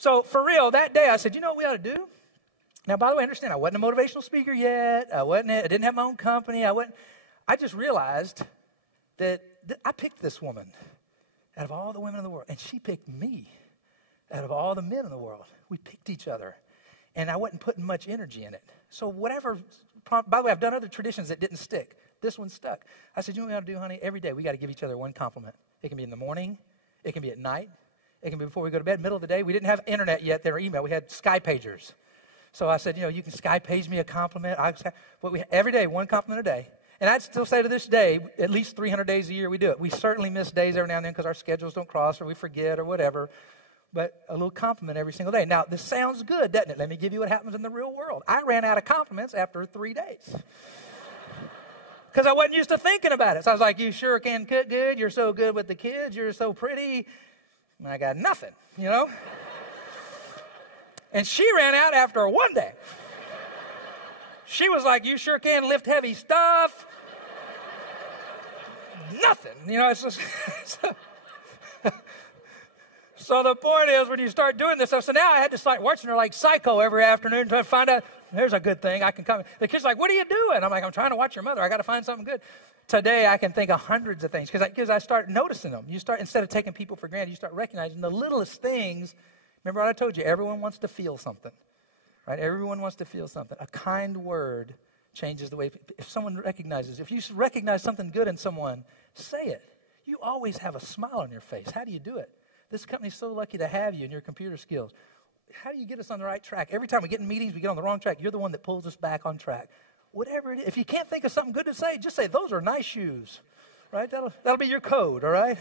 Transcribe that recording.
So for real, that day I said, you know what we ought to do? Now, by the way, understand, I wasn't a motivational speaker yet. I didn't have my own company. I just realized that I picked this woman out of all the women in the world, and she picked me out of all the men in the world. We picked each other, and I wasn't putting much energy in it. So whatever, by the way, I've done other traditions that didn't stick. This one stuck. I said, you know what we ought to do, honey? Every day we got to give each other one compliment. It can be in the morning. It can be at night. It can be before we go to bed, middle of the day. We didn't have internet yet. There were email. We had Sky pagers. So I said, you can Sky page me a compliment. Every day, one compliment a day. And I'd still say to this day, at least 300 days a year we do it. We certainly miss days every now and then because our schedules don't cross or we forget or whatever. But a little compliment every single day. Now, this sounds good, doesn't it? Let me give you what happens in the real world. I ran out of compliments after 3 days. Because I wasn't used to thinking about it. So I was like, you sure can cook good. You're so good with the kids. You're so pretty. And I got nothing, And she ran out after 1 day. She was like, you sure can lift heavy stuff. Nothing. It's just... So the point is, when you start doing this stuff, so now I had to start watching her like psycho every afternoon to find out, here's a good thing. I can come. The kid's like, what are you doing? I'm like, I'm trying to watch your mother. I got to find something good. Today, I can think of hundreds of things because I start noticing them. Instead of taking people for granted, you start recognizing the littlest things. Remember what I told you? Everyone wants to feel something, right? Everyone wants to feel something. A kind word changes the way, if someone recognizes, if you recognize something good in someone, say it. You always have a smile on your face. How do you do it? This company's so lucky to have you and your computer skills. How do you get us on the right track? Every time we get in meetings, we get on the wrong track. You're the one that pulls us back on track. Whatever it is, if you can't think of something good to say, just say, those are nice shoes, right? That'll be your code, all right?